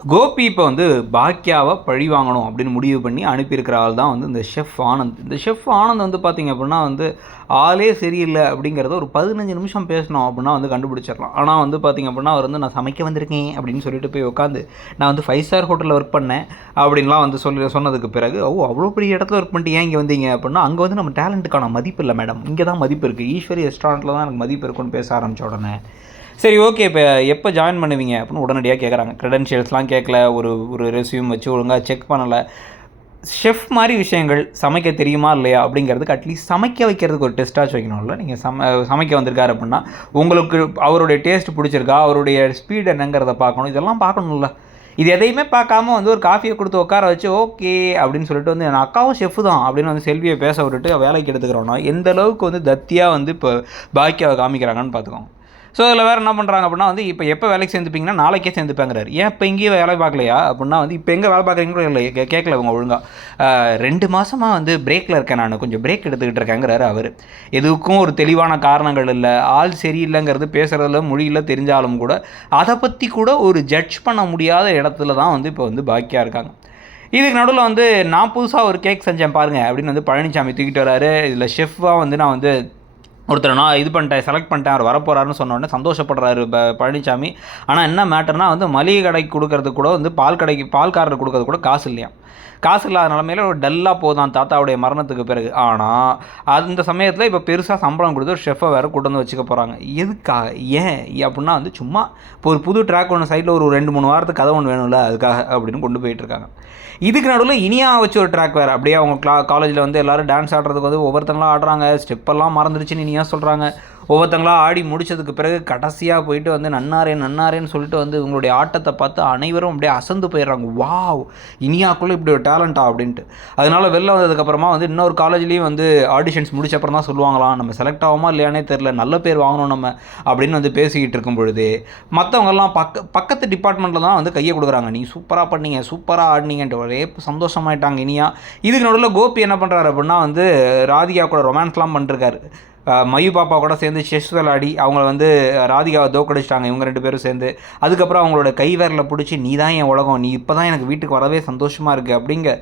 கோபி இப்போ வந்து பாக்கியாவை பழி வாங்கணும் அப்படின்னு முடிவு பண்ணி அனுப்பியிருக்கிற ஆள் தான் வந்து இந்த ஷெஃப் ஆனந்த். இந்த ஷெஃப் ஆனந்த் வந்து பார்த்திங்க அப்படின்னா வந்து ஆளே சரியில்லை அப்படிங்கிறத ஒரு 15 நிமிஷம் பேசணும் அப்படின்னா வந்து கண்டுபிடிச்சிடலாம். ஆனால் வந்து பார்த்திங்க அப்படின்னா அவர் வந்து நான் சமைக்க வந்திருக்கேன் அப்படின்னு சொல்லிட்டு போய் உட்காந்து நான் வந்து 5 ஸ்டார் ஹோட்டலில் ஒர்க் பண்ணேன் அப்படின்லாம் வந்து சொன்னதுக்கு பிறகு அவ்வளோ பெரிய இடத்துல ஒர்க் பண்ணிட்டு ஏன் இங்கே வந்தீங்க அப்படின்னா அங்கே வந்து நம்ம டேலண்ட்டுக்கான மதிப்பு இல்லை மேடம், இங்கே தான் மதிப்பு இருக்குது, ஈஸ்வரி ரெஸ்டாரண்ட்டில் தான் எனக்கு மதிப்பு இருக்குன்னு பேச ஆரம்பித்த உடனே சரி ஓகே இப்போ எப்போ ஜாயின் பண்ணுவீங்க அப்படின்னு உடனடியாக கேட்குறாங்க. க்ரெடென்ஷியல்ஸ்லாம் கேட்கல, ஒரு ரெஸ்யூம் வச்சு ஒழுங்காக செக் பண்ணலை. ஷெஃப் மாதிரி விஷயங்கள் சமைக்க தெரியுமா இல்லையா அப்படிங்கிறதுக்கு அட்லீஸ்ட் சமைக்க வைக்கிறதுக்கு ஒரு டெஸ்ட்டாச்சு வைக்கணும்ல. நீங்கள் சமைக்க வந்திருக்காரு அப்படின்னா உங்களுக்கு அவருடைய டேஸ்ட் பிடிச்சிருக்கா, அவருடைய ஸ்பீட் என்னங்கிறத பார்க்கணும், இதெல்லாம் பார்க்கணும்ல. இது எதையுமே பார்க்காம வந்து ஒரு காஃபியை கொடுத்து உட்கார வச்சு ஓகே அப்படின்னு சொல்லிட்டு வந்து என் அக்காவும் ஷெஃப் தான் அப்படின்னு வந்து செல்வியை பேச விட்டுட்டு வேலைக்கு எடுத்துக்கிறோன்னா எந்த அளவுக்கு வந்து தத்தியாக வந்து இப்போ பாக்கியாவை காமிக்கிறாங்கன்னு பார்த்துக்கோங்க. ஸோ அதில் வேறு என்ன பண்ணுறாங்க அப்படின்னா வந்து இப்போ எப்போ வேலைக்கு சேர்ந்துப்பீங்கன்னா நாளைக்கே சேர்ந்துப்பாங்கிறாரு. ஏன் இப்போ இங்கேயும் வேலை பார்க்கலையா அப்படின்னா வந்து இப்போ எங்கே வேலை பார்க்குறீங்களோ இல்லை கேட்கல அவங்க ஒழுங்காக 2 மாதமாக வந்து பிரேக்கில் இருக்கேன், நான் கொஞ்சம் பிரேக் எடுத்துக்கிட்டு இருக்கேங்கிறாரு அவர். எதுக்கும் ஒரு தெளிவான காரணங்கள் இல்லை, ஆள் சரியில்லைங்கிறது பேசுகிறதுல மொழியில் தெரிஞ்சாலும் கூட அதை பற்றி கூட ஒரு ஜட்ஜ் பண்ண முடியாத இடத்துல தான் வந்து இப்போ வந்து பாக்கியாக இருக்காங்க. இதுக்கு நடுவில் வந்து நான் புதுசாக ஒரு கேக் செஞ்சேன் பாருங்கள் அப்படின்னு வந்து பழனிசாமி தூக்கிட்டு வராரு. இதில் ஷெஃப்பாக வந்து நான் வந்து ஒருத்தர் நான் இது பண்ணிட்டேன், செலக்ட் பண்ணிட்டேன், அவர் வரப்போகிறாருன்னு சொன்னோடனே சந்தோஷப்படுறாரு பழனிசாமி. ஆனால் என்ன மேட்டர்னால் வந்து மளிகை கடைக்கு கொடுக்கறதுக்கு கூட வந்து பால்காரருக்கு கொடுக்கறது கூட காசு இல்லையா. காசு இல்லாத நிலமையில ஒரு டல்லாக போதான் தாத்தாவுடைய மரணத்துக்கு பிறகு. ஆனால் அந்த சமயத்தில் இப்போ பெருசாக சம்பளம் கொடுத்து ஒரு ஷெஃபை வேறு கூட்டு வந்து வச்சுக்க போகிறாங்க. எதுக்காக ஏன் அப்படின்னா வந்து சும்மா இப்போ ஒரு புது ட்ராக் ஒன்று சைடில் ஒரு 2-3 வாரத்துக்கு கதை ஒன்று வேணும்ல அதுக்காக அப்படின்னு கொண்டு போயிட்டுருக்காங்க. இதுக்கு நடுவில் இனியா வச்சு ஒரு ட்ராக் வேறு அப்படியே அவங்க காலேஜில் வந்து எல்லோரும் டான்ஸ் ஆடுறதுக்கு வந்து ஒவ்வொருத்தங்களாம் ஆடுறாங்க, ஸ்டெப்பெல்லாம் மறந்துடுச்சுன்னு இனியா சொல்கிறாங்க. ஒவ்வொருத்தங்களாம் ஆடி முடித்ததுக்கு பிறகு கடைசியாக போயிட்டு வந்து நன்னாரேன்னு சொல்லிட்டு வந்து இவங்களுடைய ஆட்டத்தை பார்த்து அனைவரும் அப்படியே அசந்து போயிடுறாங்க. வாவ், இனியாக்குள்ளே இப்படி ஒரு டேலண்டா அப்படின்ட்டு. அதனால் வெளில வந்ததுக்கப்புறமா வந்து இன்னொரு காலேஜ்லேயும் வந்து ஆடிஷன்ஸ் முடிச்சப்பறம் தான் சொல்லுவாங்களாம் நம்ம செலக்ட் ஆகுமா இல்லையானே தெரில, நல்ல பேர் வாங்கணும் நம்ம அப்படின்னு வந்து பேசிக்கிட்டு இருக்கும் பொழுது மற்றவங்கெல்லாம் பக்கத்து டிபார்ட்மெண்ட்டில் தான் வந்து கையை கொடுக்குறாங்க. நீ சூப்பராக பண்ணீங்க, சூப்பராக ஆடினீங்கன்ட்டு ஒரே சந்தோஷமாயிட்டாங்க இனியா. இதுக்கு நடுவில் கோபி என்ன பண்ணுறாரு அப்படின்னா வந்து ராதிகா கூட ரொமான்ஸ்லாம் பண்ணிருக்காரு. மயு பாப்பா கூட சேர்ந்து செஸ் விளையாடி அவங்கள வந்து ராதிகாவை தோக்கடிச்சிட்டாங்க இவங்க 2 பேரும் சேர்ந்து. அதுக்கப்புறம் அவங்களோட கை விரலை பிடிச்சி நீ தான் என் உலகம், நீ இப்போ தான் எனக்கு வீட்டுக்கு வரவே சந்தோஷமாக இருக்குது அப்படிங்க.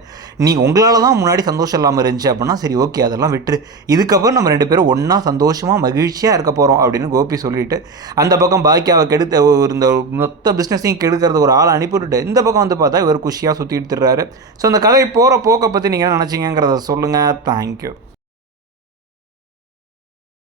நீ உங்களால் தான் முன்னாடி சந்தோஷம் இல்லாமல் இருந்துச்சு அப்படின்னா சரி ஓகே அதெல்லாம் விட்டுரு, இதுக்கப்புறம் நம்ம 2 பேரும் ஒன்றா சந்தோஷமாக மகிழ்ச்சியாக இருக்க போகிறோம் அப்படின்னு கோபி சொல்லிவிட்டு அந்த பக்கம் பாக்கியாவை இந்த மொத்த பிஸ்னஸையும் கெடுக்கிறதுக்கு ஒரு ஆளை அனுப்பிவிட்டுட்டு இந்த பக்கம் வந்து பார்த்தா இவர் குஷியாக சுற்றி எடுத்துடுறாரு. ஸோ அந்த கதை போகிற போக்கை பற்றி நீங்கள் என்ன நினச்சிங்கிறத சொல்லுங்கள். தேங்க்யூ.